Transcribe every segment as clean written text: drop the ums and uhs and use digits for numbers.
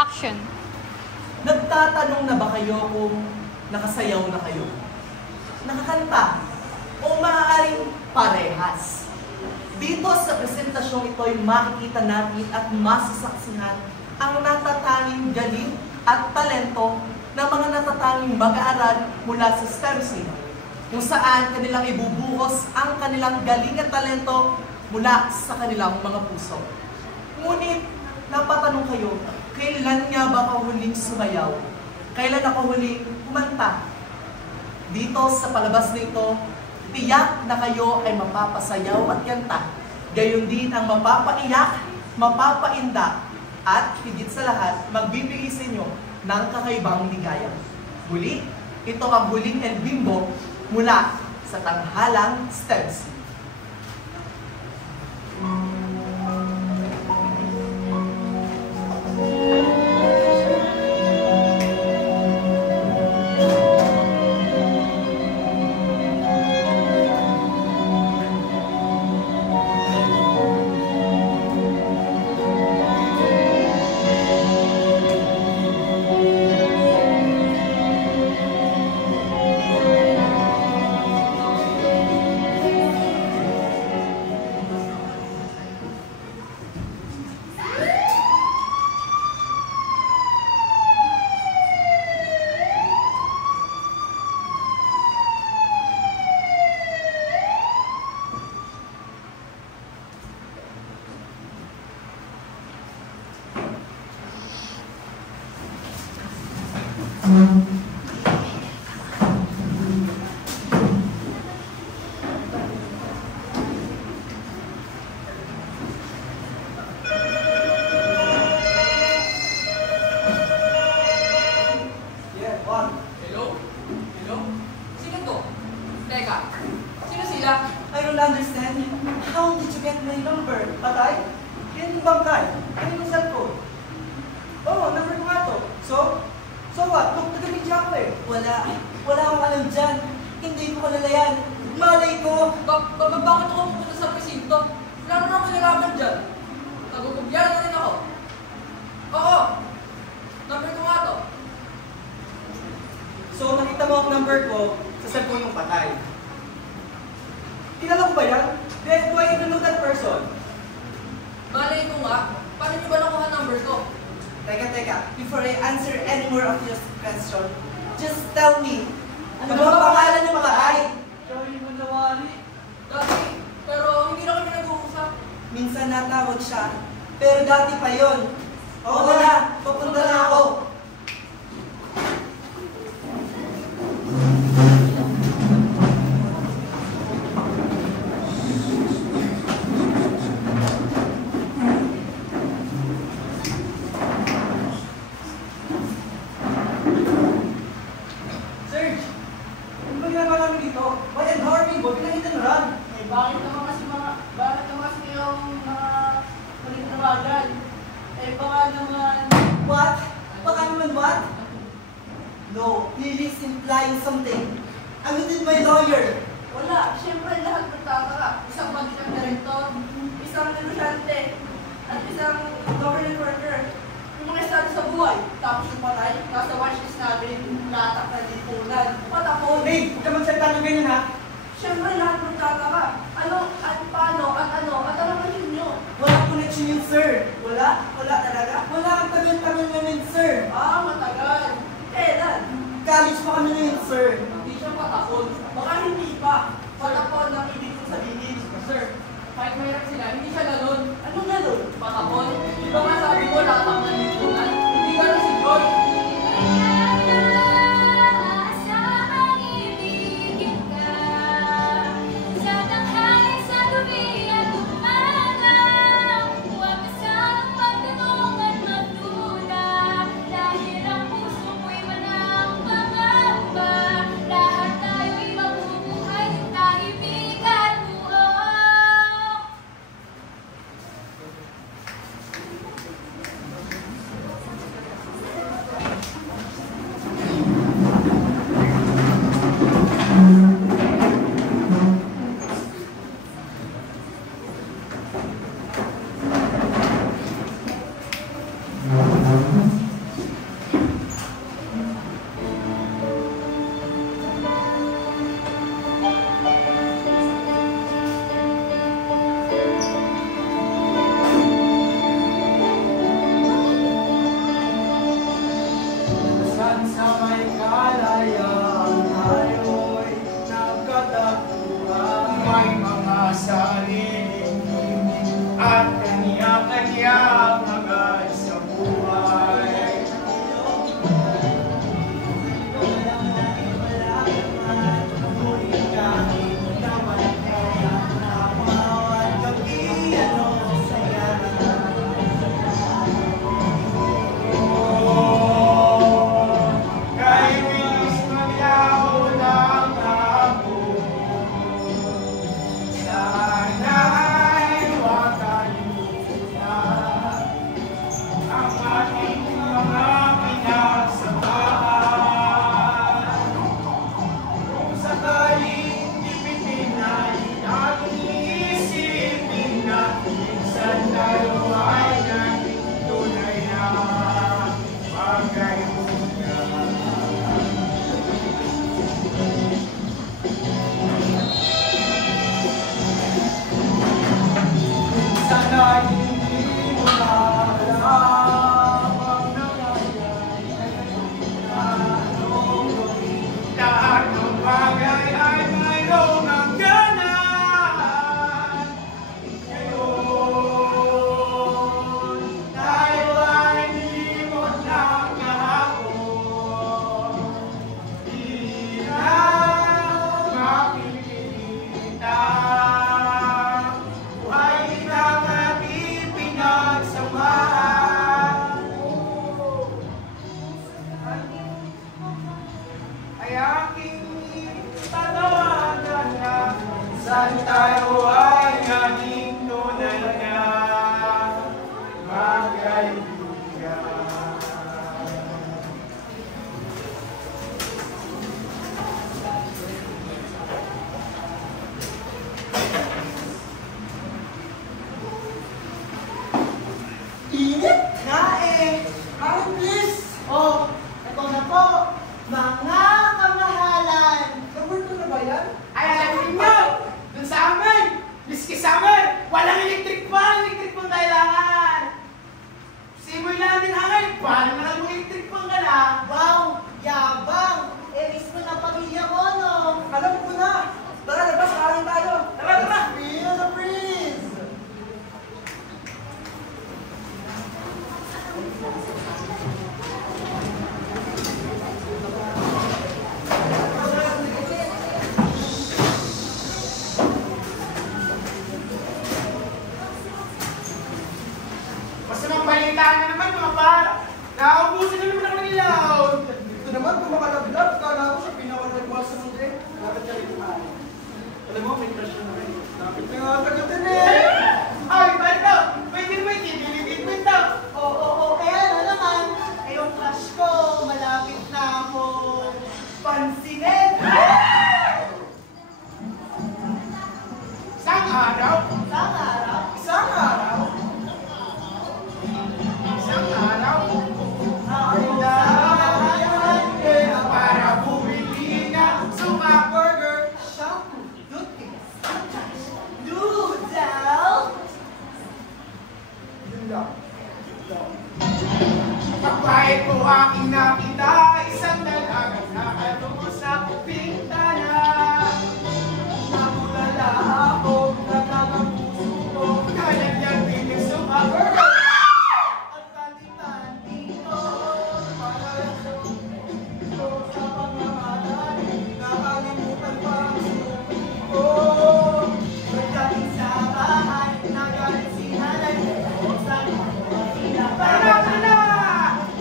Action. Nagtatanong na ba kayo kung nakasayaw na kayo? Nakakanta? O maaaring parehas? Dito sa presentasyong ito ay makikita natin at masasaksihan ang natatanging galing at talento ng mga natatanging mag-aaral mula sa STEM kung saan kanilang ibubuhos ang kanilang galing at talento mula sa kanilang mga puso. Ngunit, napatanong kayo, kailan nga ba ako huling sumayaw? Kailan ako huling kumanta? Dito sa palabas nito, tiyak na kayo ay mapapasayaw at kanta. Gayon din ang mapapaiyak, mapapainda, at higit sa lahat, magbibigay sa inyo ng kakaibang ligaya. Muli, ito ang huling El Bimbo mula sa Tanghalang STEM. I don't understand. How did you get my number? Patay? Yan yung bangkay. Yan yung cellphone. Oo, number ko nga to. So what? Taga-video ako eh. Wala akong alam dyan. Hindi ko kalalayan. Malay ko. Bakit ako pupunta sa presinto? Wala naman ako nalaman dyan. Nagugubyan na rin ako. Oo. Number ko nga to. So nakita mo ang number ko sa cellphone yung patay. Kilala ko ba yan? Do I even know that person? Malay ko nga. Paano niyo ba nakuha number ko? Teka. Before I answer any more of your question, just tell me, ano Ano ba ba? pangalan ng patay? Joey Mandawari. Dati, pero hindi na kami nag-uusap. Minsan natawag siya, pero dati pa yon. Oo na, papunta na ako. Serge, ano ba ginagawa namin dito? Why and Harvey, huwag na hit and run. Bakit naman kasi kayong mga panitawagan? Baka naman... What? Baka naman what? No, he is implying something. I with my lawyer. Wala. Siyempre lahat magtataka. Isang magilang director, isang negosyante, at isang government worker. Yung mga estado sa buhay. Tapos yung patay, nasa watchlist namin, latak na lipunan. Patapon. Hey, huwag ka magsalita ng ganyan ha. Siyempre lahat magtataka. Ano, at paano, at ano, at ano naman nyo? Wala connection yun, sir. Wala? Wala talaga? Wala kang tagal-tagal namin, sir. Matagal. Kailan? College pa kami ngayon, sir. Hindi siya patapon. Baka hindi pa. Patapon ang ibig kong sabihin. Sir, kahit mahirap sila, hindi siya ganun. Anong ganun? Patapon? Di ba nga sabi mo latak ng lipunan? Hindi ganun si Joy. mo aking nakita, isang dalagang nakatungo sa pintana. Namulala ako, natagang puso ko. Kalagyang piling sumabog. At tandi-tandi ko, para sa pangamalan, nakalimutan pa ang suki ko. Pagdating sa bahay, nagalit si nanay ko sa mga Para na!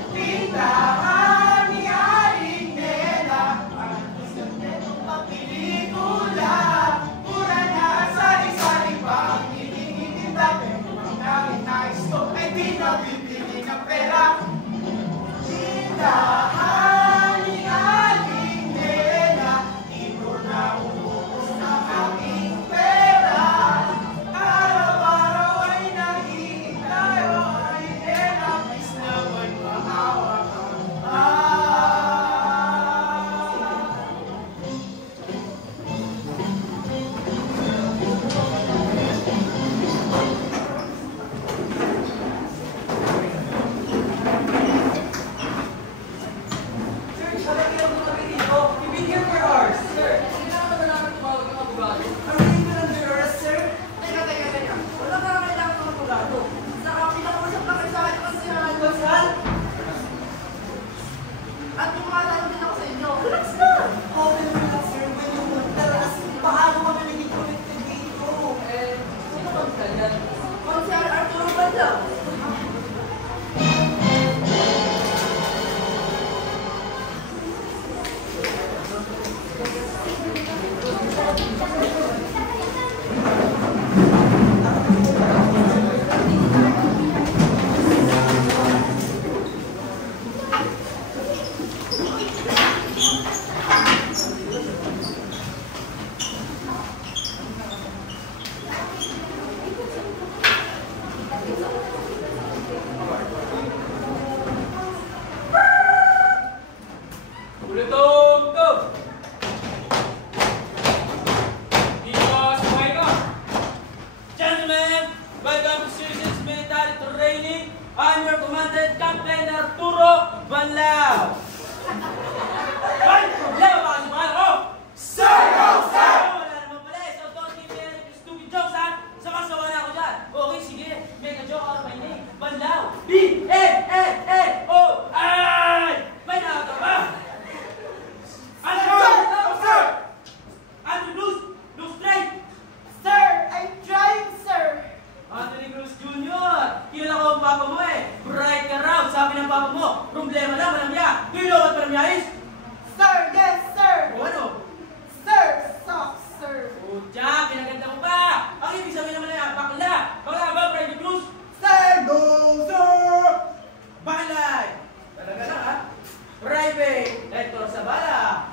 Tindahan ni Aling Nena, ang gusto netong pagpelikula. Mura na at sari-sari pa ang hinihinda, pero ang daming nais ko ay di nabibili ng pera. Tindahan ni Aling Nena, ito na ubos ng aking pera. Araw-araw ay nahihintay, o Aling Nena, please naman maawa ka. Sir, halagi lang po kami dito. You've been here for hours, sir. Kailangan ba namin tumawag ng abogado? Are we even under arrest, sir? Teka. Wala ka na kailangan ng abogado. Saka pinakausap lang kayo sa akin kasi What's that? at yung mga tanong din ako sa inyo. Relax na! How will we not, sir, when you would tell us paano kami naging connected dito? Sino bang ganyan? Kung si Arturo Banda. Ulutong-tong! Because, gentlemen, welcome to Citizens Military Training. I'm your Commandant Captain Arturo Banlao. Ay! Problema ba kasi mahal ko? Sir, no, sir! Wala naman pala eh, so don't give me any stupid jokes ha? Sama-sawa na ako dyan. Okay, sige, make a joke out of my name. Banlao. B-A-N-L-O-I! May nakaka ba? Sir, no, sir! Anthony Cruz, look straight! Sir, I'm trying, sir. Anthony Cruz Jr. Kilala ko ang papa mo eh. Bright ka raw, sabi ng papa mo. Problema lang, walang niya. Do you know what walang niya is? Sir, yes, sir. O ano? Sir, stop, sir. O tiyan, pinaganda mo pa. Ang ibig sabihin naman na bakla. Bakla ba, Bright Cruz? Sir, no, sir. Balay! Talaga lang ha? Private, Hector Sabala.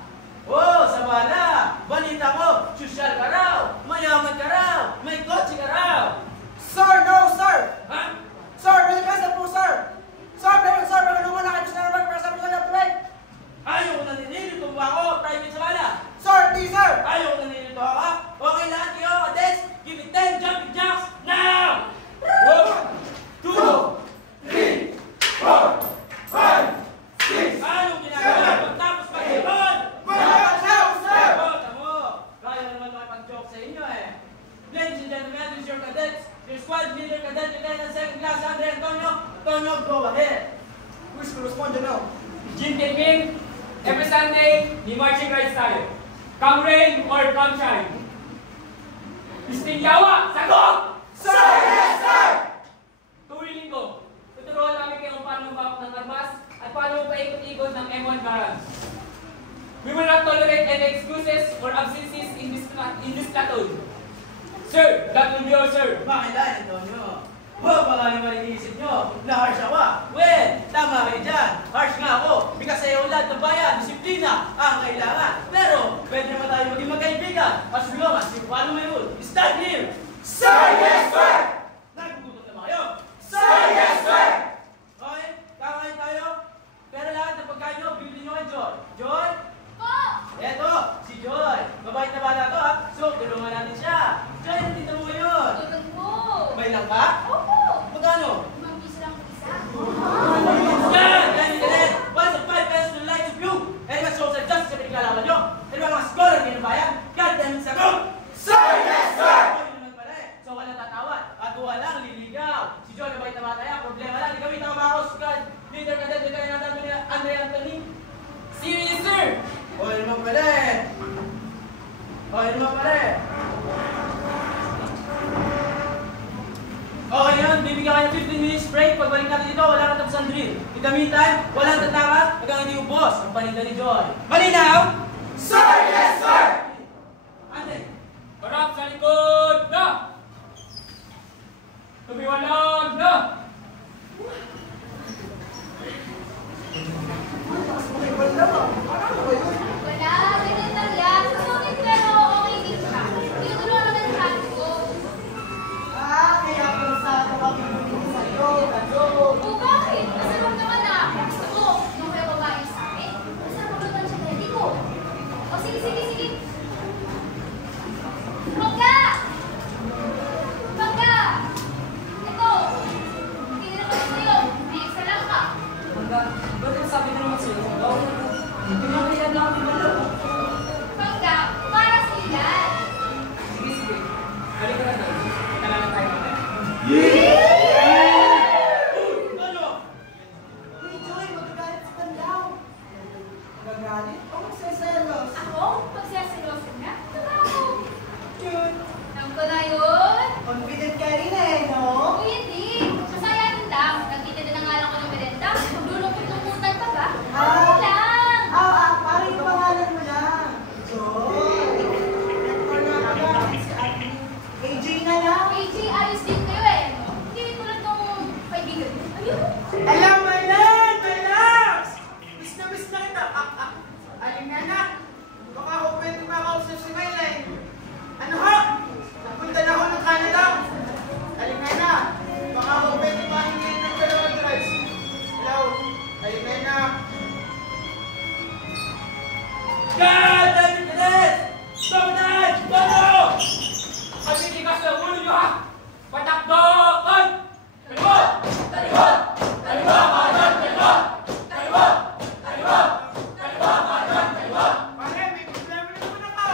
Oh, Sabala! Balita ko, sosyal ka raw, mayaman ka raw, may kotse ka raw. Sir, no, sir. Ha? Sir, relikas na po, sir. Sir, meron naman na kayo sa naman para sa mga kapatid. Ayaw ko naninilito mo ako, Private Sabala. Sir, please, sir. Ayaw ko naninilito ako ha? Okay lahat kayo, Ades, give me 10 jumping jacks now! 1, 2, 3, 4, 5, 6, anong ginagawa pagtapos pag-ibon? Wala daw, sir! Tamo, kaya naman makipag-joke sa inyo eh. Ladies and gentlemen, this is your cadets, your squad leader, Cadet Lieutenant Second Class Andre Antonio. Antonio, go ahead. Who's to respond now? Jim Kiping, every Sunday, may marching rides tayo. Come rain or come shine. Pisting yawa, sagot! Sir, yes, sir! Tuwing linggo, tuturuan namin kayo kung paano lumabak ng armas at paano paikot-ikot ng M1 Garage. We will not tolerate any excuses or absences in this platoon. Sir, that will be all, sir. Makilain, Antonio. Baka naman iniisip nyo na harsh ako. Well, tama kayo dyan. Harsh nga ako. Because sa iyo lahat ng bayan, disiplina ang kailangan. Pero, pwede naman tayo maging magkaibigan. As long as you follow my rule. Stand here. Sir, yes, sir! Nagugutom na ba kayo? Sir, yes, sir! Okay, kakain tayo. Pero lahat ng pagkain nyo, bibili nyo kay Joy. Joy? Eto, si Joy. Mabait na bata to ha. So, tulungan natin siya. Joy, nandito mo ngayon. Tutong po. May lang ka? Opo. Magkano? 5 piso lang po isa. Yan! Yan yung galit! In the meantime, walang tatakas hanggang hindi ubos ang paninda ni Joy. Malinaw? Sir! Yes, sir! Ate! Harap sa likod na! Tumiwalag na! Wala, ganyan lang yan. Sungit pero okay din siya. Tinutulungan naman ang sabi ko. Kaya pensado kami bumili sa'yo, ano? O bakit? Masarap naman na. Gusto mo, nung may babae sa akin, masarap naman siya daddy ko. O sige, sige, sige. Mangga! Mangga! Ito, hindi na naman sa'yo. May extra lang ka. Mangga, ba't yung sabi na naman sa'yo? Pinakailan lang kami malo. Mangga, para sa ilan. Sige, sige. Halika na doon. Kailangan tayo natin. Ano? Uy, Joy, magagalit si Pandaw. Magagalit? O magsaselos? Ako, magsaseloso na. Trabaho. Yun. Alam ko na yun. Confident ka rin eh, no? Uy, hindi. Masayanin lang. Nagtitinda na nga lang ko ng merenda. Maglulungkot-lungkutan pa ba? Ah. Ano lang? Parang yung pangalan mo lang. Joy. Rektor na pala. Si Ate. AJ na lang. AJ, ayos din kayo eh. No? Hindi tulad nung kaibigan mo. Ayun. Alam mo yan! Relax! Miss na kita. Aling anak, baka ako pwede makausap si Maylay. Ano ha? Napunta na ako ng Canada. Aling anak, baka ako pwede mahingin ng dalawang drives. Hello? Aling anak. God! David Perez! Stop that! Bono! Pagtitigas ng ulo nyo ha! Patakdokan! Kaliwa! Kaliwa! Kaliwa! Kanan! Kaliwa! Kaliwa! Kaliwa! Kaliwa! Kanan! Kaliwa! Pare, may problema na naman ako.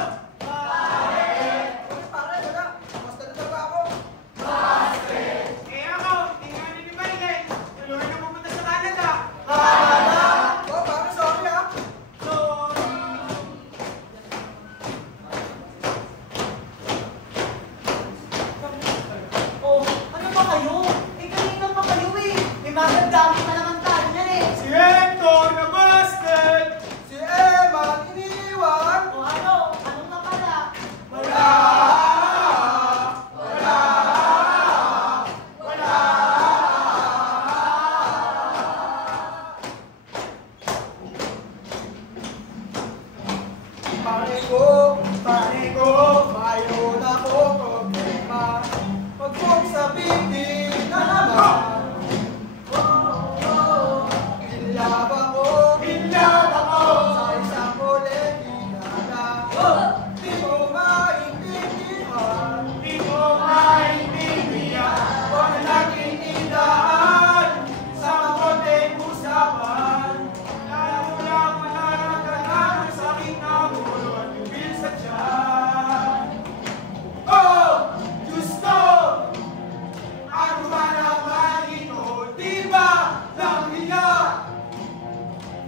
Pare, wala. Basta na ba ako? Eh ako, tingnan ni Maylay. Tuloy na pupunta sa Canada. Oh, pare, sorry ah. Oh, ano ba kayo? Kanina pa kayo eh. May magandami pa naman tayo yan eh. Si Hector na busted! Si Emma, iniwan. O ano? Anong na pala? Wala! Wala! Wala! Pare ko, mayroon ako problema. Huwag mong sabihin na naman. Inlove ako. Inlove ako. Sa isang kolektiyaga. Di mo maintindihan. Di mo maintindihan kung ang naging tindahan sa mabuting usapan. Lalo lang mananaganan ang sakit na ulo at yubil sa tiyan. Oh! Diyos ko! Ano ba naman ito? Di ba lang niya?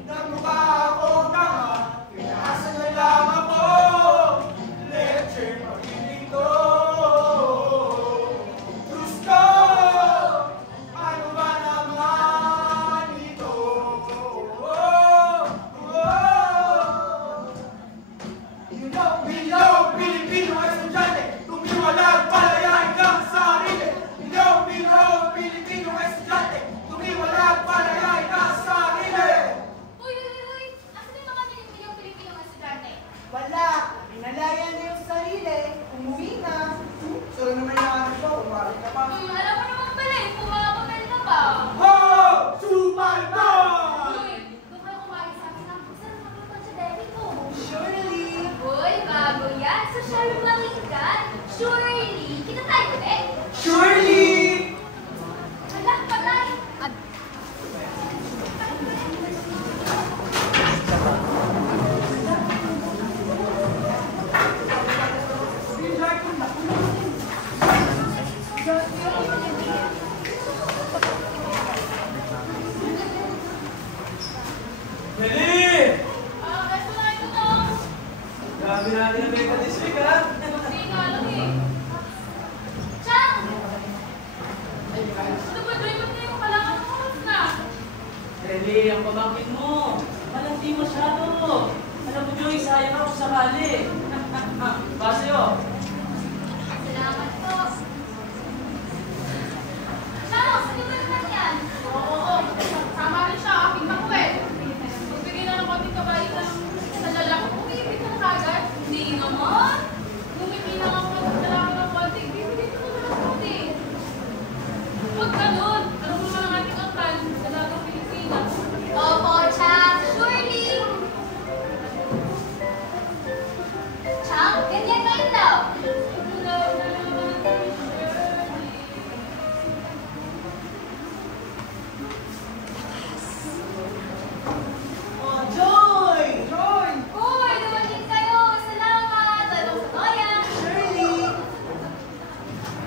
Nagmukha akong tanga, pinasa na lang ako. Leche, makinig to. Diyos ko! Ano ba naman ito? Bilaw, Pilipino estudyante, tumiwalag, palayain kang sarili. Bilaw, Pilipino estudyante, tumiwalag, palayain kang sarili. Uy, uy, uy. Asan yung mga milyong Pilipinong estudyante? Wala. Pinalaya na yung sarili. Umuwi na. Solo naman yung ano ko, umalik ka pa. Alam mo naman pala eh. Pumapapel ka pa. Ho! Sumalbon! Uy, doon kayo kumain sa akin. Saan makapag sa daddy ko? Surely. Uy, bago yan. Sa Shalom Malingan. Surely. Kita tayo ulit. Surely! Hala, patay. Dali! Gusto na ito to. Grabe natin ang beta this week, ha? Hindi nga lang eh. Chang! Ano ba, Joy? Ba't ngayon ka lang? Anong oras na? Joy, ang pamangkin mo. Malandi masyado. Alam mo, Joy, sayang ako sakali. Paseo. Salamat po. Charles, ano ba naman yan? Oo. Sama rin siya, aking makuwet. Magbigay na ng konting kabalit sa lalaki. Umibig ka na kagad. Hindi naman. Ngumiti na nga po sa lalaki ng konti. Bibigay ko na ng konti. Huwag ganun. Alam mo naman ang ating angkan sa lagang Pilipinas. Opo, Chang. Surely. Chang, ganyan ba yun daw? Oh, Joy! Joy! Uy, dumating kayo. Salamat. Talong sa toya. Shirley!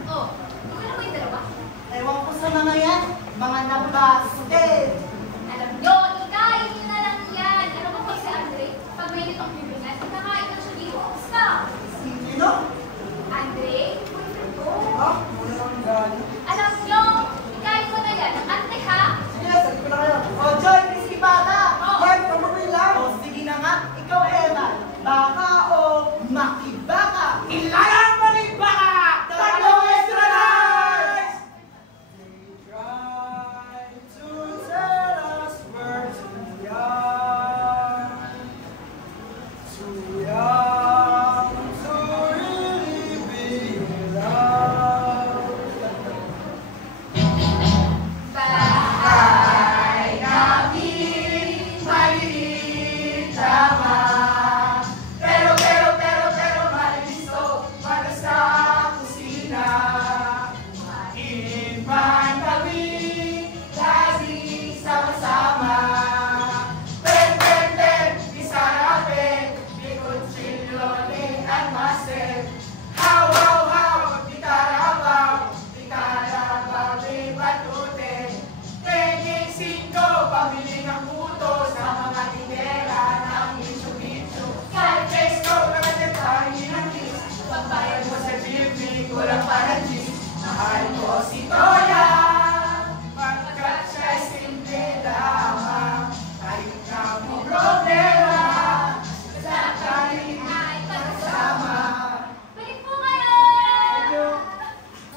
Oh, okay na ba yung dalawa? Ewan ko sa mga yan. Mga nabasted. Alam nyo, ikain nyo na lang yan. Ano ba pag si Andre? Pag may nitong bibingan, ikakain lang siya dito. Basta. Sino? Andre, boyfriend ko. Ha? Muna naman galing. Alam nyo, ikain mo na yan. Ante ha? Sige, sabi ko na kayo. Oh, Joy, risky bata! Mark, pamarin lang. Oh, sige na nga. Ikaw, Emma. Baka o makibaka? Ilalang malimba! Tatlong extra nice! They try to tell us we're too young to really be in love. Bahay namin maliit lamang. Pero malisto para sa kusina. Mainit man kami, laging sama-sama. Pen, isarapin, bikot silyonin at master. How, di karabaw, di batute. Peging 5, pamili ng puto sa mga tindera ng mitsu-mitsu. Kahit pesto, nakatatahin ng kiss. Pagbayad mo sa jeepney, kulang pa ng cheese. Mahal ko si Toya, pagkat siya'y simple lamang. Kahit na mo problema, sa kaling Ay, kasama. balik po kayo!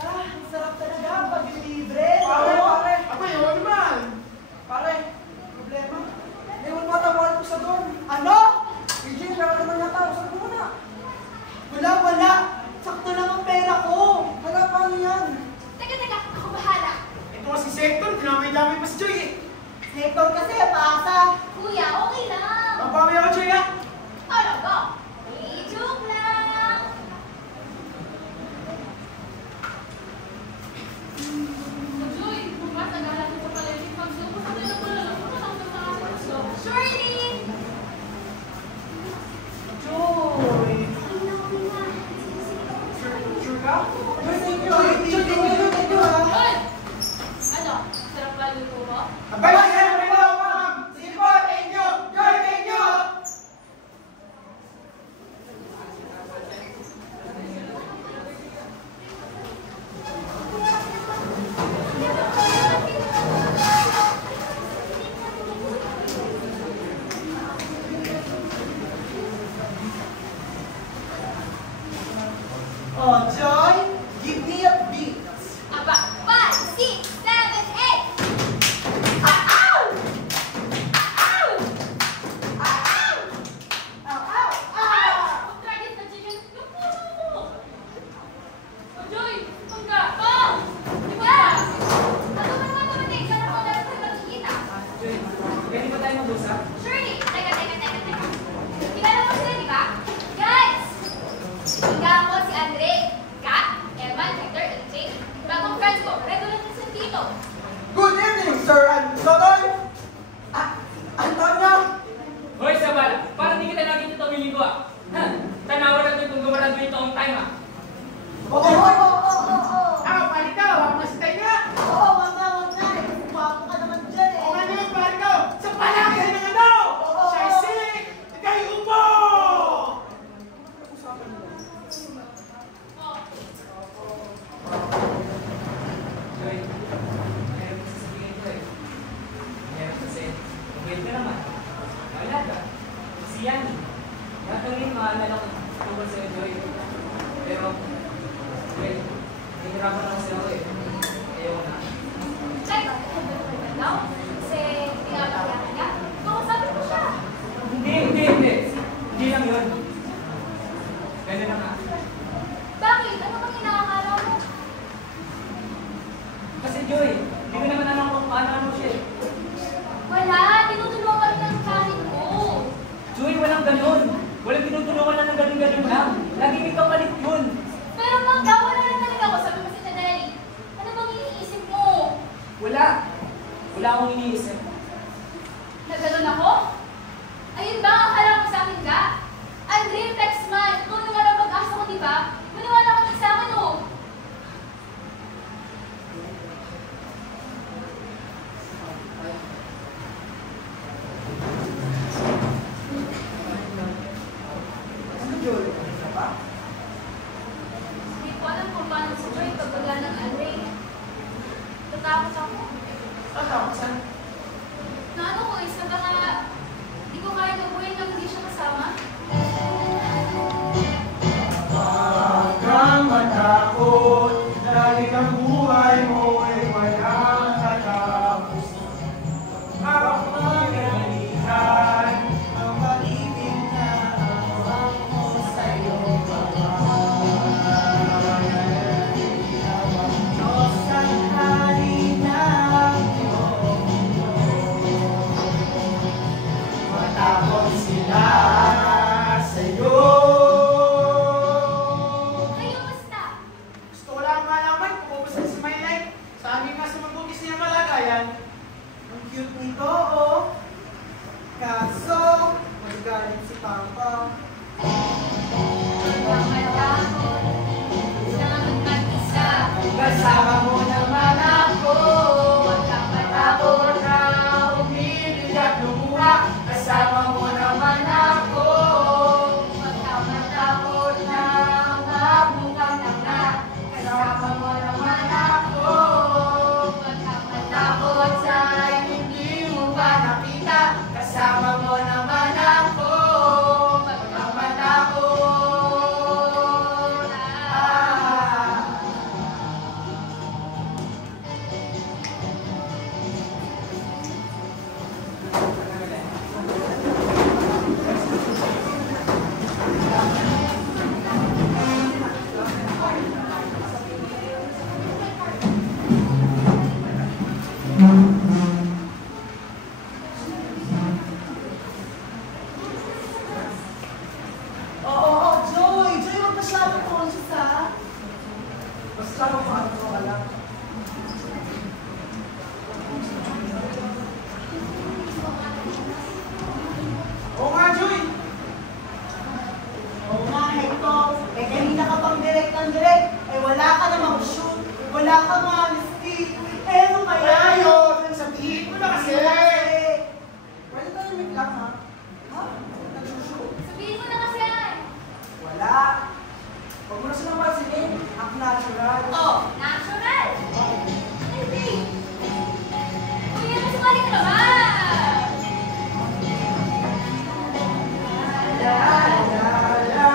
Ah, ang sarap talaga pag libre. Pare, pare. Ako yun naman. Pare, problema. Ewan mo tawaran ko sa dorm. Ano? PJ, meron naman yata. Usap mo muna. Wala. Sakto lang ang pera ko. Wala, paano yan? Teka, ako bahala. Ito kasi Sector, dinamay-damay pa si Joy eh. Hector kasi, paasa. Kuya, okay lang. Pampamay ako, Joy ah. Talaga? Joke lang. Joy, bukas nag-aaral sa palengke. Pagsuko sa dalawa, lang sa mga puso. Surely. Joy. Sure ka? Joy, thank you. Joy, thank you, ah. Hoy! Ano? Sarap ba luto ko? Abay, siyempre po, ma'am. Sige po, thank you. Joy, thank you. Oh, Joy, give me a beat. Aba, 5, 6, 7, 8. Ow! Pag-target na chicken, yung puso mo! Oh, Joy! Pangga! Oh! Diba? Ano ba naman dumating? Sana ko dahil sa magkikita. Joy, pwede ba tayo mag-usap? Surely. Teka. Di ba naman sila, di ba? Guys! Hingga ako si Andre, Kat, Evan, Hector, and Jake. Bagong friends ko. Regular din sa dito. Good evening, Sir Sotoy. Antonio. Hoy, Sabal! Parang di kita nakikita itong linggo ah. Tanawan natin kung gumaraduin ito ang time ah. Oo. Ah, pali ka, wag mo si Tayo. Oo, wag na. Guwapo ka naman dyan eh. O nga naman, pali ka. Sa palaki ng ano? Oo. Siya'y silik, ika'y upo. Oh, Joy, meron ko sasabihin ko eh. Joy ka naman. Maalala ka. Si Yani. Lahat ng yun, maalala ko tungkol sa'yo, Joy. Pero, well, nahihirapan ako sa'yo eh. Ayaw na. Kahit ako daw, kasi pinapayakan ka. Kausapin mo siya. Hindi. Hindi lang yun. Ganun na nga. Bakit? Ano bang inaakala mo? Kasi Joy, hindi ko naman alam kung paano siya eh. Wala, tinutulungan ng kanin ko. Joy, walang ganun. Walang tinutulungan lang ng ganun-ganun lang. Laging ikaw palit yun. Pero Mangga, wala na talaga ako. Sabi mo si Nadali. Ano bang iniisip mo? Wala. Wala akong iniisip. Na ganun ako? Ayun ba ang akala mo sa akin ka? Ang dream text man. Kung naman ang pag-asa ko, diba? Maniwala ka sa akin, oh. Ano, Joy? Ano ba? Hindi ko alam kung paano si Joy pag wala ng Andre. Natakot ako. Tatakot saan? Na ano ko is na baka di ko kaya gawin nang hindi siya kasama. Huwag kang matakot, dahil ang buhay mo ay walang katapusan. Hawak mo ang kalihan, ang pag-ibig na hawak mo sa'yo, Diyos ang halina mo. Matakot sila sa'yo. Kayo basta. Gusto ko lang malaman kung pupusan si My Life. Sabi nga sa magbukis niya kalagayan. Ang cute nito, oh. Kaso, magalit si Papa. Huwag kang matakot. Salamat mag-isa. Kasama mo naman ako. Huwag kang Matakot matakot. na umibig at lumuha. Kasama mo naman ako. Huwag kang Matakot na mabukang tanga. Kasama mo naman ako. Huwag kang Takot matakot. sa hindi mo pa nakita. Kasama mo naman ako. Huwag kang matakot. Oo, Joy! Joy, huwag masyadong conscious, ha? Basta ako kung ano ko alam. Oo nga, Joy. Oo nga, Hector. Eh, kanina ka pang direct ng direct. Eh, wala ka namang shoot. Wala kang honesty. Eh, ano kaya yun? Sabihin mo na kasi. Pwede tayo may lang, ha? Ha? Nagsushoot. Sabihin mo na kasi. Wala. Huwag mo na silang pansinin. Act natural. Oh, natural. Hindi. Kuya, masumali ka naman. La, la, la.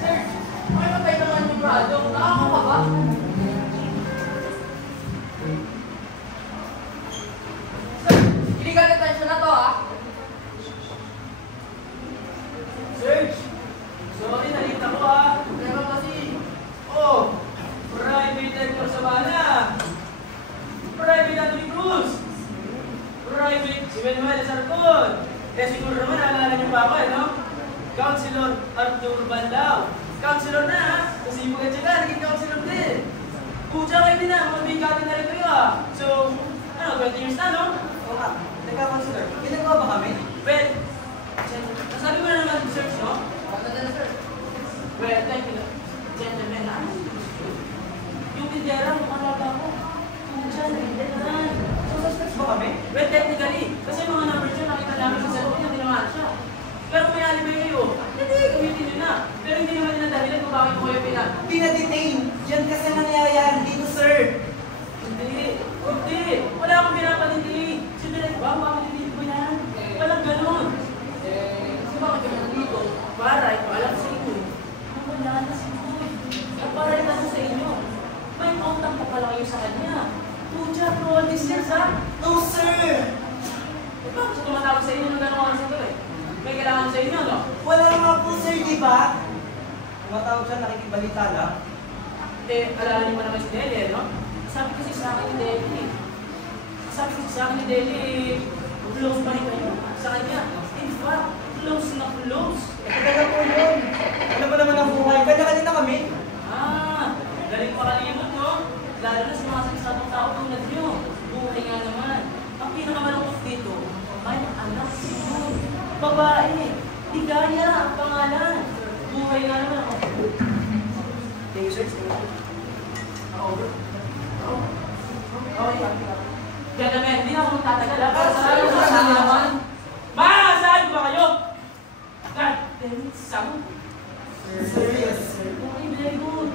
Sir, ano tayo naman yung radyo? Nakakakaba? Sir, illegal detention na to, ah. Serge! Sorry, nalita ko ah. Pero kasi, Oh! Private Hector Sabana! Private Anthony Cruz! Private si Manuel Sarcon! Eh siguro naman naalala niyo pa ako eh, no? Councilor Arthur Bandao! Councilor na ha! Kasi yung mga tsaga, naging councilor din! Pucha kayo din na, mabigatin na rin kayo ah! So, ano, 20 years na, no? Oo nga. Teka, Counselor. Ginagawa ba kami? Well, alibay kayo. Hindi, gamitin nyo na. Pero hindi naman nila dahilan kung bakit ko kayo pinag. Pinadetain. Yan kasi nangyayari dito, sir. Hindi. Wala akong pinapatindihin. Si Direk ba? Bakit hindi ko yan? Walang ganun. Kasi bakit kami nandito? Para ipaalam sa inyo. Wala na si Boy. At para itanong sa inyo. May contact pa pala kayo sa kanya. Puja, for all these years, ha? No, sir. Bakit siya tumatawag sa inyo nung gano'ng oras ito eh? May kailangan sa inyo, no? Wala nga po, sir, di ba? Tumatawag siya, nakikibalita lang. Alala niyo mo naman si Deli, no? Sabi kasi sa akin ni Deli. Sabi kasi sa akin ni Deli, close pa rin kayo sa kanya. In fact, close na close. Talaga po yun. Ano ba naman ang buhay? Kanya-kanina kami. Galing pakalimot, no? Lalo na sa mga sagsatong tao tulad nyo. Buhay nga naman. Ang pinakamalungkot dito, may anak yun. Babae. Ligaya ang pangalan. Buhay nga naman ako. Thank you, sir. Over. Okay. Kaya naman, hindi na ako magtatagal, ha? Para sa naman. Saan ba kayo? God damn it, Sam. Sir, yes, sir. Okay, very good.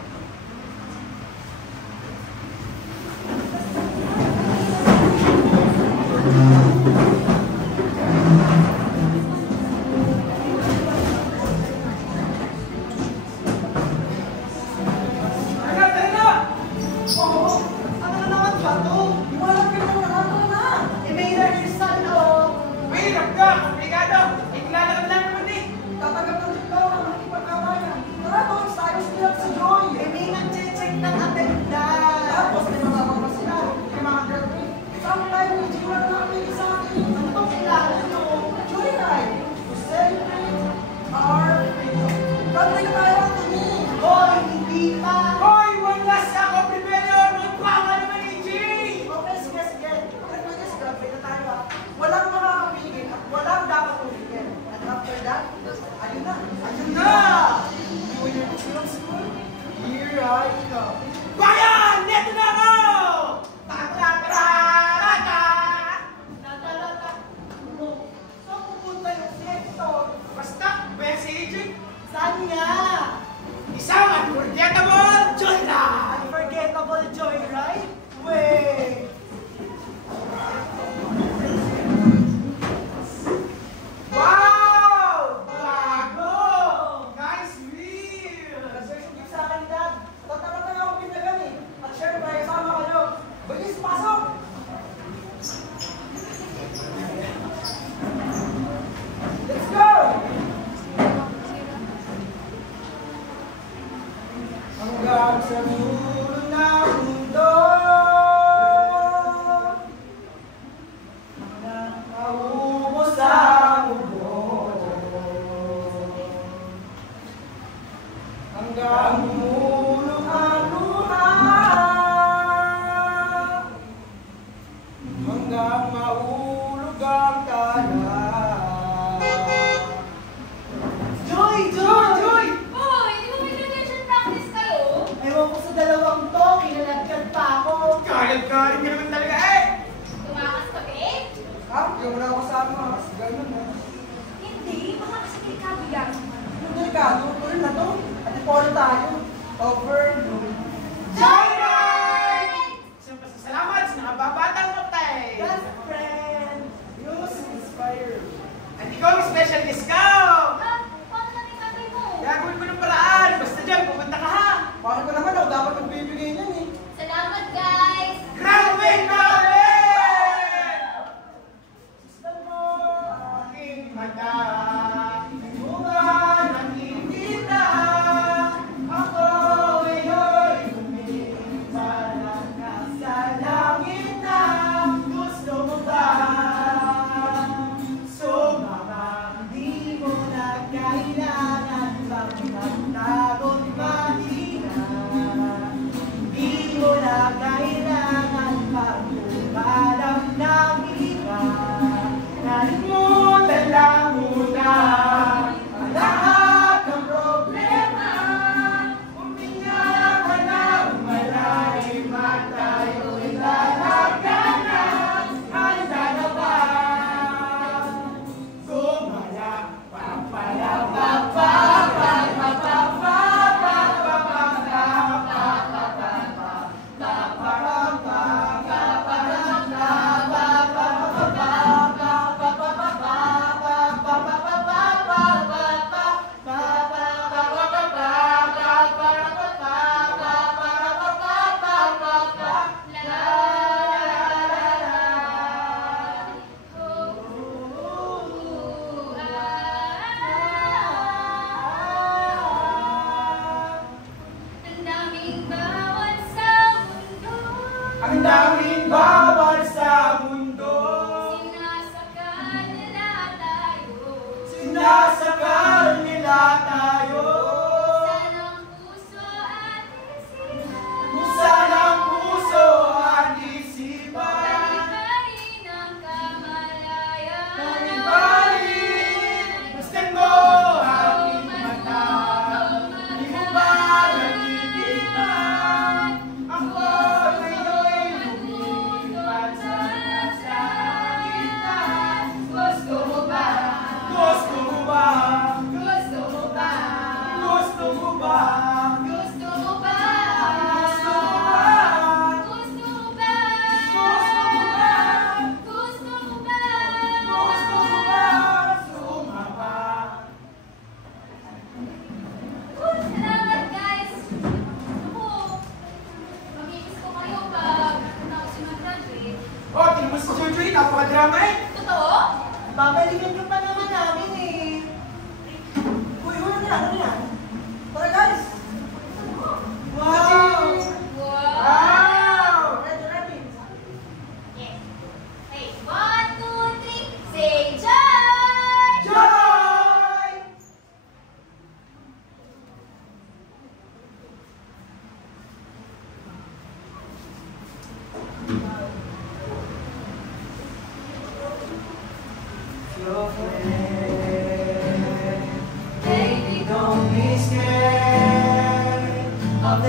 Kailangan bang magtagot mahina?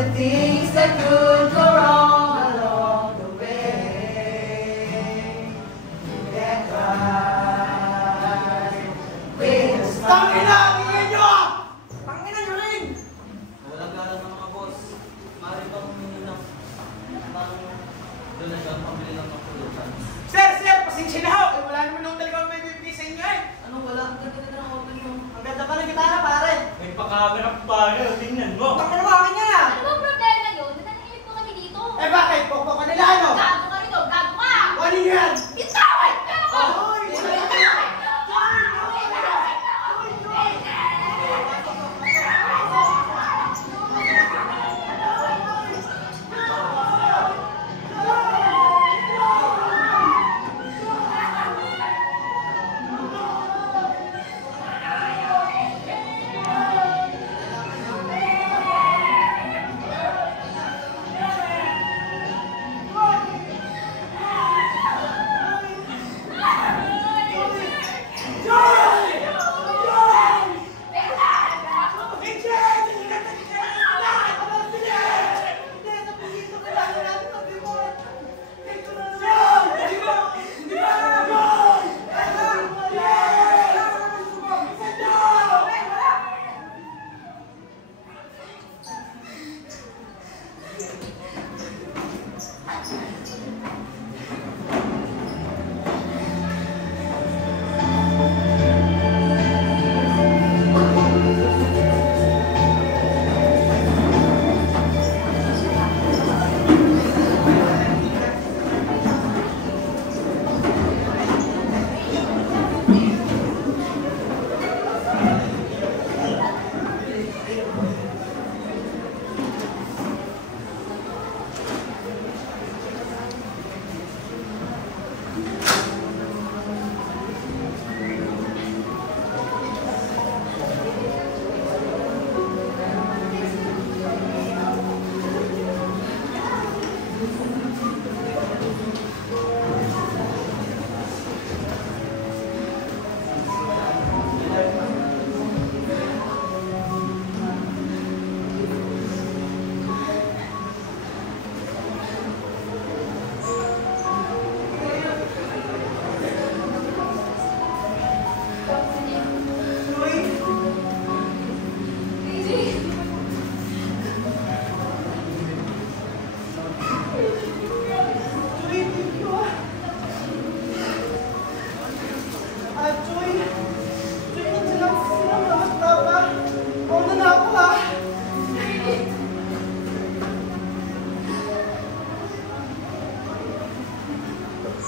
the things that could go wrong along the way. Get right with a smile. Tangina! Tingnan nyo! Tangina nyo rin! Walang galang ng mga boss. Maaari bang humingi ng doon ang pambili ng pagpulutan? Sir! Pasensya na ho! Wala naman nung talagang may bibili sa inyo eh! Anong wala? Ang ganda ng auto nyo. Ang ganda pa ng gitara, pare! May pakamera pa rin, tingnan mo. Tangina mo akin yan ah! Ano ba problema yun? Nananahimik po kami dito. Eh bakit? Pokpok ka nila ano? Gago ka rito, gago ka! Ano yan? Itawad ka ako!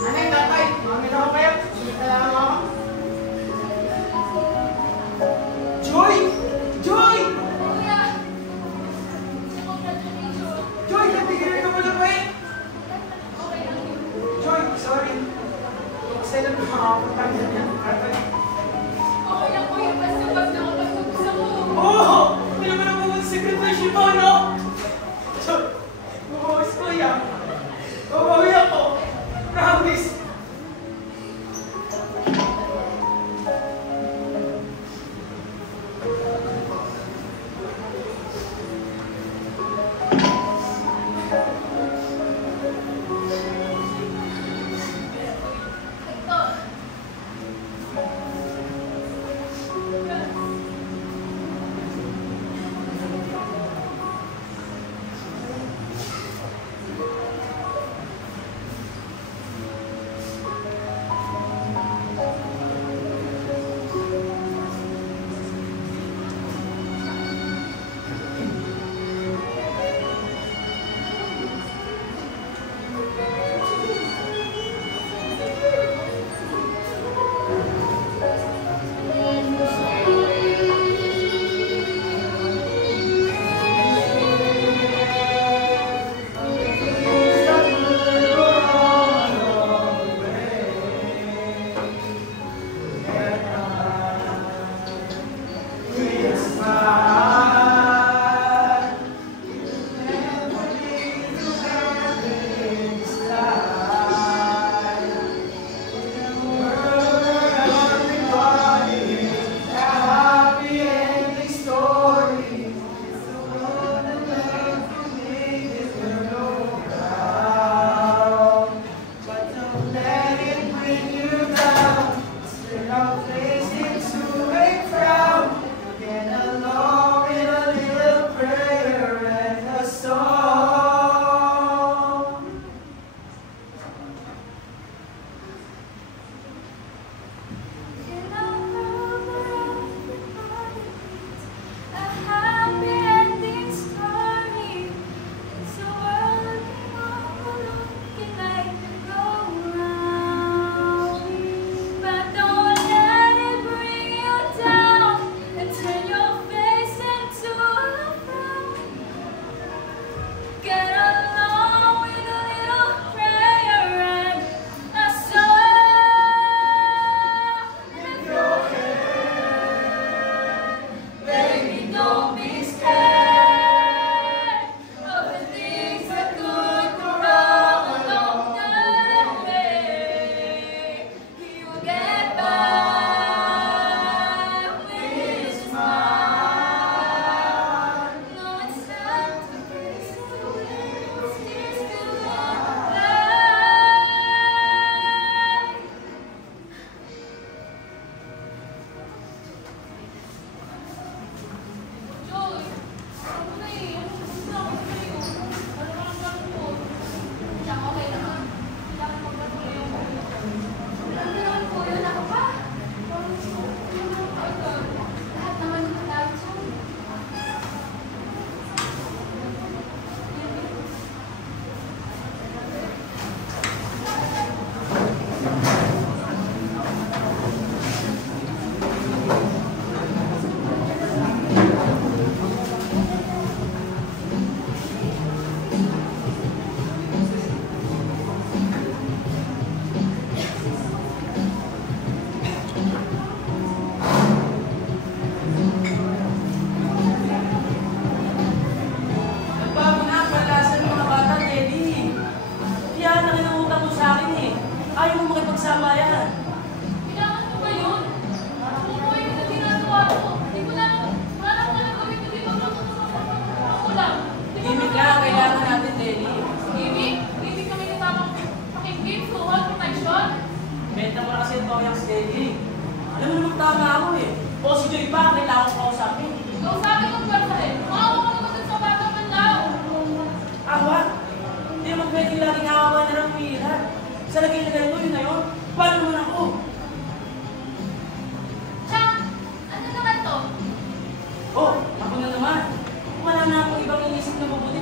Ano yung tatay? Mga minakabayat? Sige, kailangan mo ako.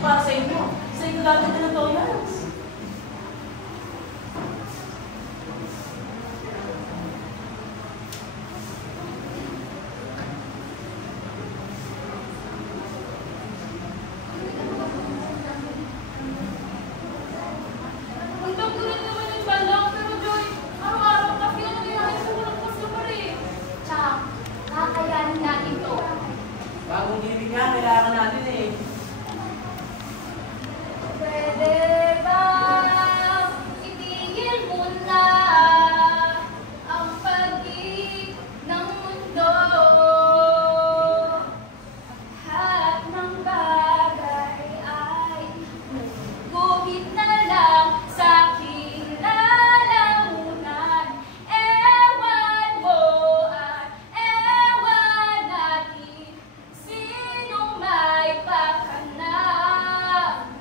para sa inyo. Sa inyo dapat na ng tolerance. Bagong gimmick nga, kailangan natin eh. Pwede ba itigil mo na ang pag-ibig ng mundo? Lahat ng bagay ay guhit na lang sa aking lalamunan. Ewan mo at ewan natin sinong may pakanap.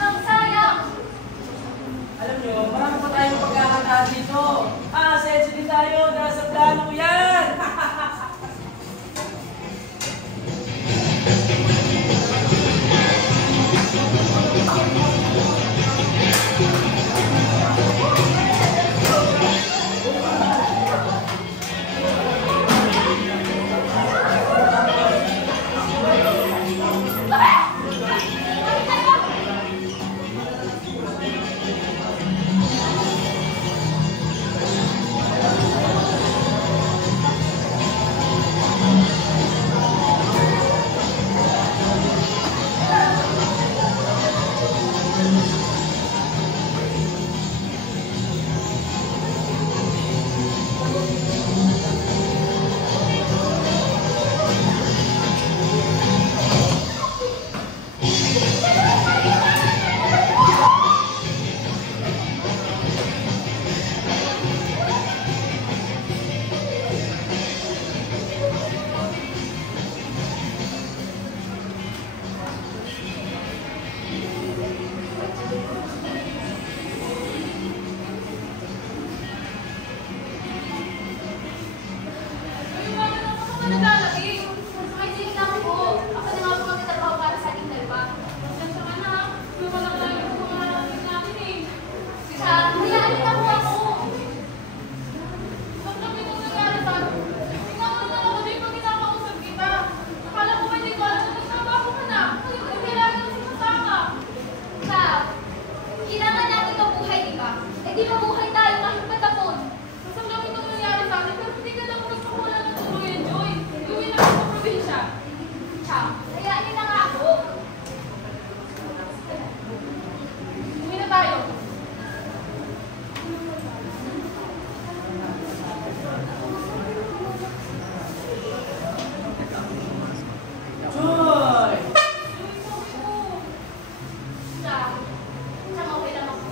Nang sayang! Alam nyo, marami pa tayong pagkakataan dito. Sensitive tayo, nasa plano ko yan! Kailangan natin mabuhay, di ba? Eh di mabuhay tayo kahit patapon. Ang dami nang nangyari sa akin, pero hindi ka lang magpapawala ng tuluyan, Joy. Gawin na ako sa probinsya. Chang, hayaan niyo na nga ako. Uwi na tayo. Joy! Chang, okay lang ako.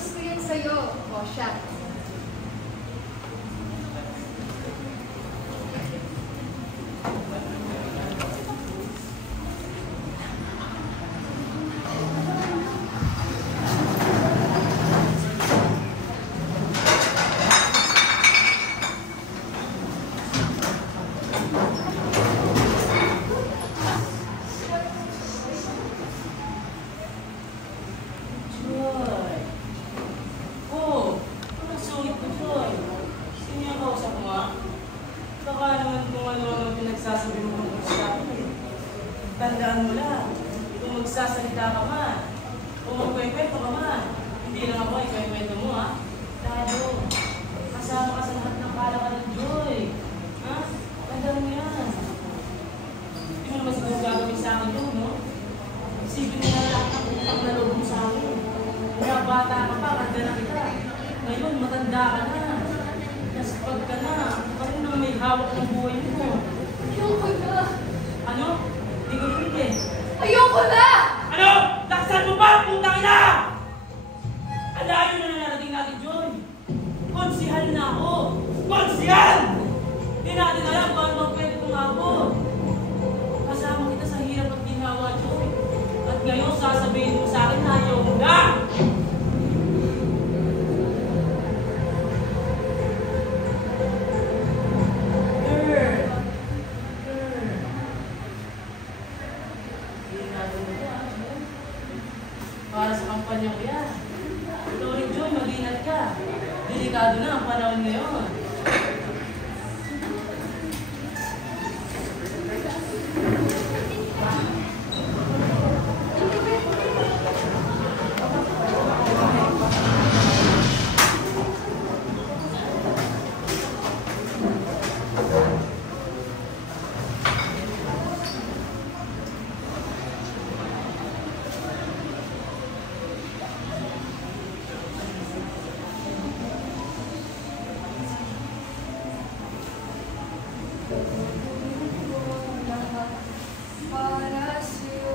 Ipapamiss ko yan sa'yo, Osha. Tandaan mo lang, kung magsasalita ka man, kung magkwento ka man, hindi lang ako ikwento mo ha. Lalo, kasama ka sa lahat ng kalakalan ng Joy. Ha? Tandaan mo yan. Hindi mo naman siguro gagawin sa akin yun, no? Isipin mo na lahat ng utang na loob mo sa akin. Kaya bata ka pa, kanda na kita. Ngayon, matanda ka na. Naspag ka na. Ako nang may hawak ng buhay mo. Ayoko na! Ano? Hindi ko rin Ayoko na! Ano? Laksan mo ba? Putang ina! Ang layo na narating natin, Joy. Konsihal na ako. Konsihal! Hindi natin alam kung ano bang pwede kong abot. Kasama kita sa hirap at ginawa, Joy. At ngayon, sasabihin mo sa akin na ayaw mo na! Para sa kampanya ko yan. Ito rin, Joy, mag-ingat ka. Delikado na ang panahon ngayon. Para sa'yo.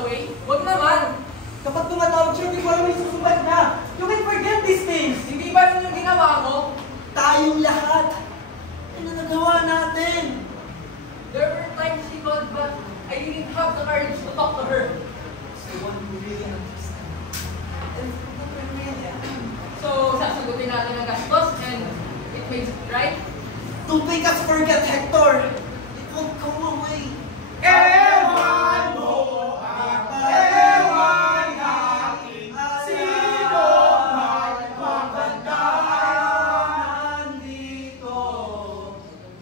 away? Huwag naman! Kapag tumatawag siya, hindi ko alam yung susumbat niya. You can forget these things. Hindi ba nun yung ginawa mo? Tayong lahat. Ano nagawa natin? There were times she called but I didn't have the courage to talk to her. Someone who really understands. And really. So, sasagutin natin ang gastos and it makes it right. Don't make us forget, Hector. It won't go away. Ewan mo at ewan natin, sino man magandaan dito.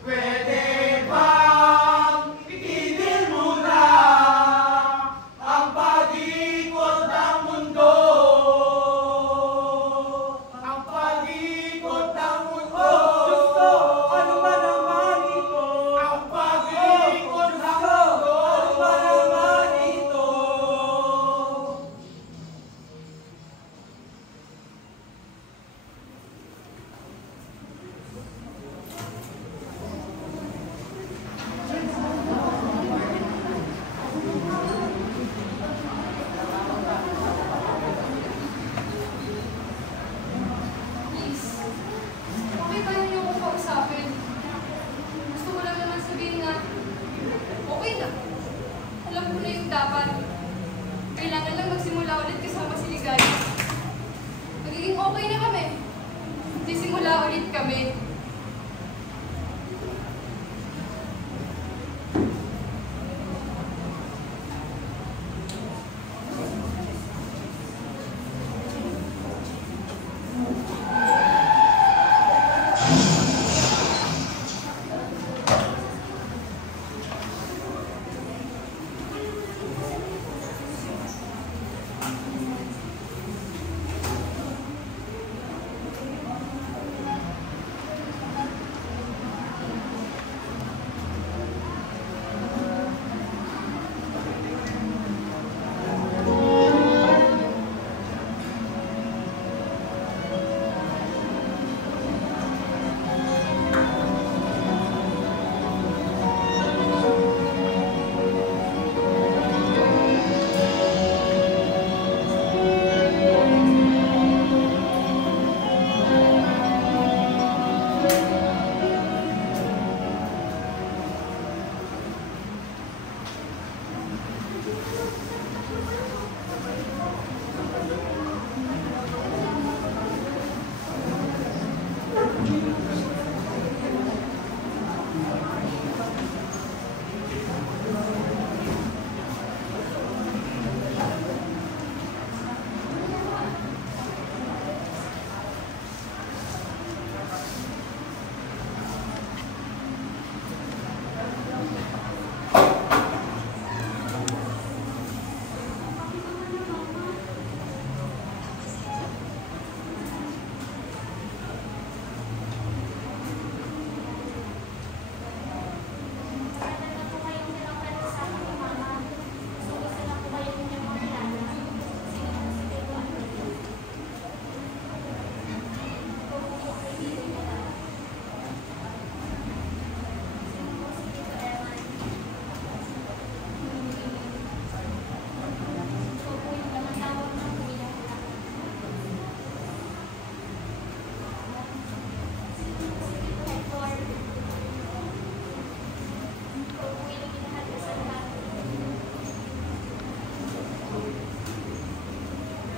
Pwede bang itigil mo na ang pag-ikot ng mundo? Ang pag-ikot ng mundo. Diyos ko, ano ba naman ito? Ang pag-ikot ng mundo. Ano ba naman ito? Please, okay ba niyo akong kausapin? Gusto ko lang naman sabihin na okay na. Alam ko na yung dapat. Kailangan lang magsimula ulit kasama si Ligaya. Magiging okay na kami. Sisimula ulit kami.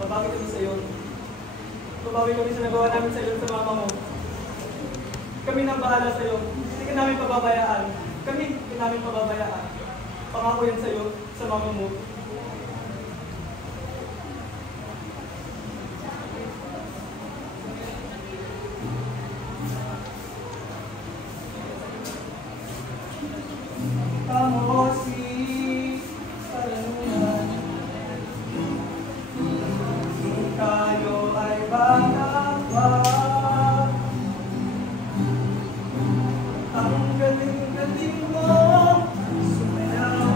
Babawi kami sa'yo. Babawi kami sa nagawa namin sa'yo sa mama mo. Kami nang bahala sa'yo. Hindi ka namin pababayaan. Kami, hindi ka namin pababayaan. Pangako yan sa'yo, sa mama mo. Kamosi sa lanunan. Kung tayo ay bata pa, ang galing-galing mo sumayaw.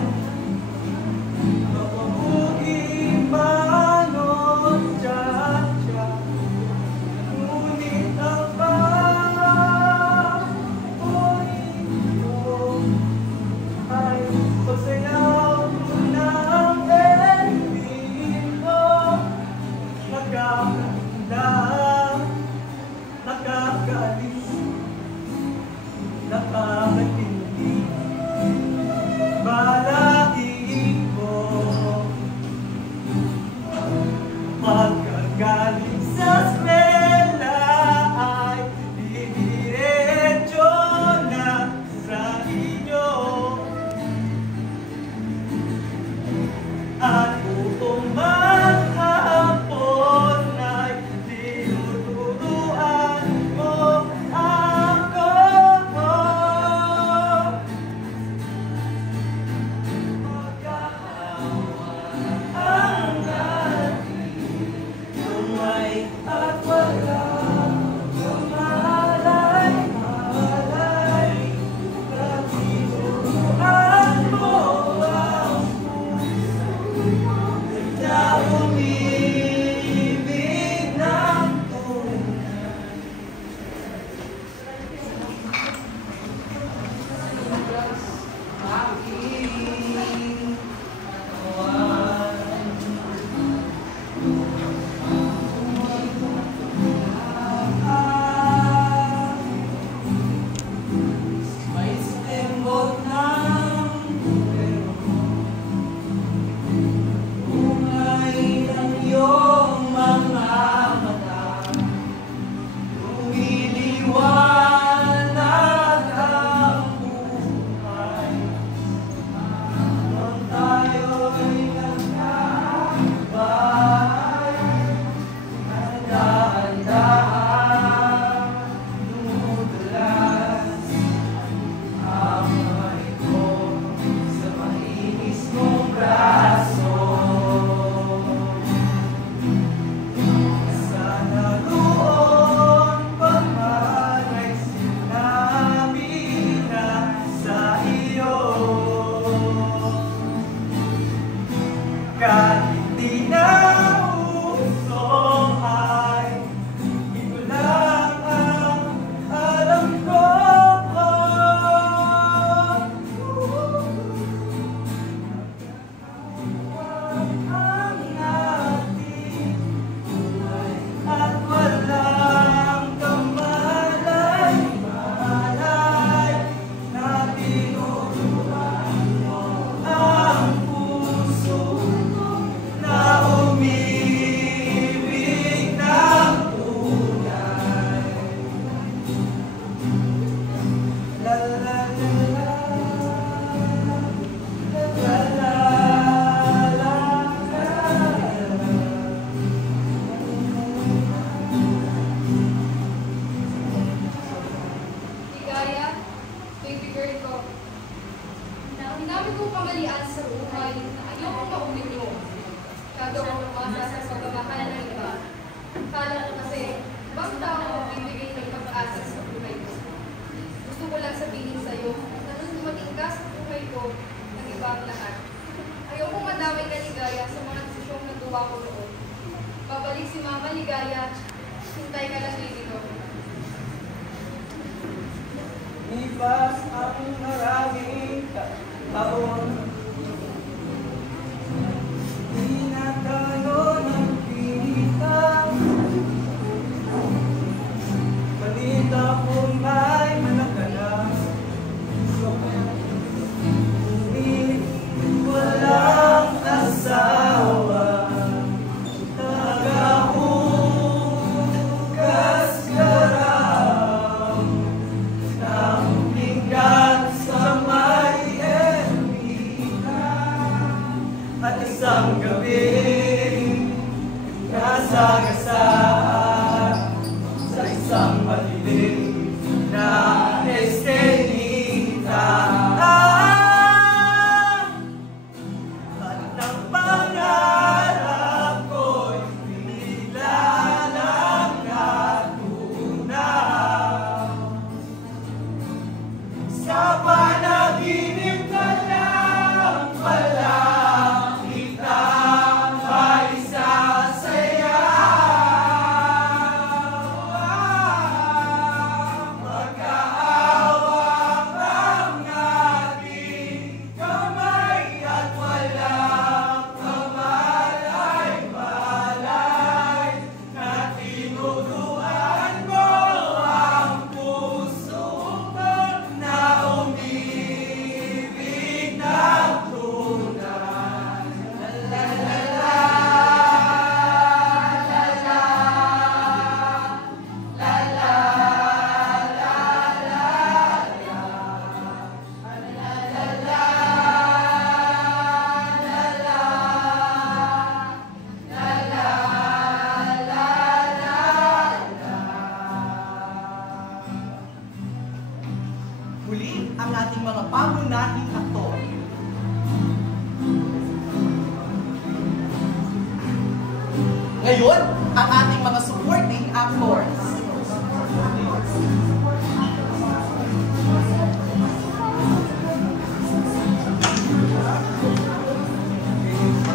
katangian sa buhay na ayokong maulit mo. Gagawa mo umasa sa pagmamahal ng iba. Kala ko kasi, ibang tao ang bibigay ng pag-asa sa buhay ko. Gusto ko lang sabihin sa'yo na nung dumating ka sa buhay ko, nag-iba ang lahat. Ayokong madamay ka ligaya sa mga desisyong nagawa ko noon. Babalik si Mama Ligaya, hintay ka lang dito. Ibas ang maraming taon. Di na tayo nagpilitan. Balita kong may managana. Ngunit walang asawa. Tagahugas garaw. At isang gabi, nasagasaan sa isang madilim na estelita. At ng pangarap ko'y nilalang natunaw. Sa panaginip ka lang pala muli ang ating mga pangunahing aktor. Ngayon, ang ating mga supporting actors.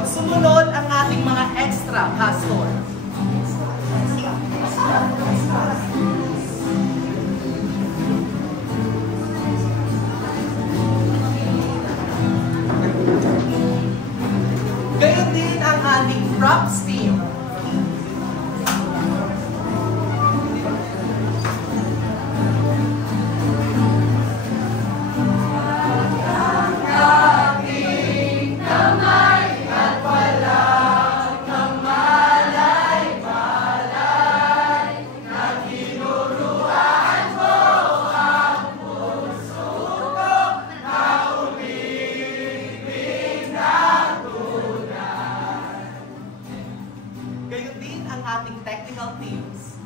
Sumunod ang ating mga extra castor. Gayon din ang ating props team. Gayon din ang ating technical teams.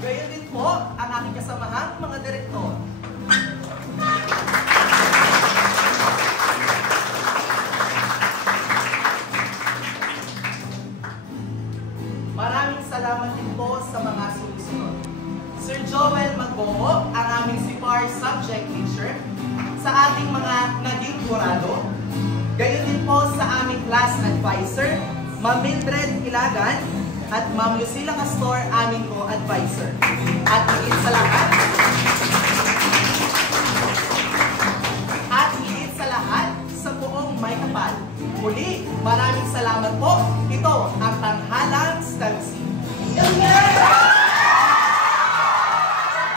Gayon din po ang ating kasamahang mga direktor. Maraming salamat din po sa mga sumusunod. Sir Joel Magboho, ang aming CPAR subject teacher, sa ating mga naging jurado. Gayon din po sa aming class advisor, Ma'am Mildred Ilagan at Ma'am Lucila Castor, aming co-advisor. At higit sa lahat, sa buong may kapal. Muli, maraming salamat po. Ito ang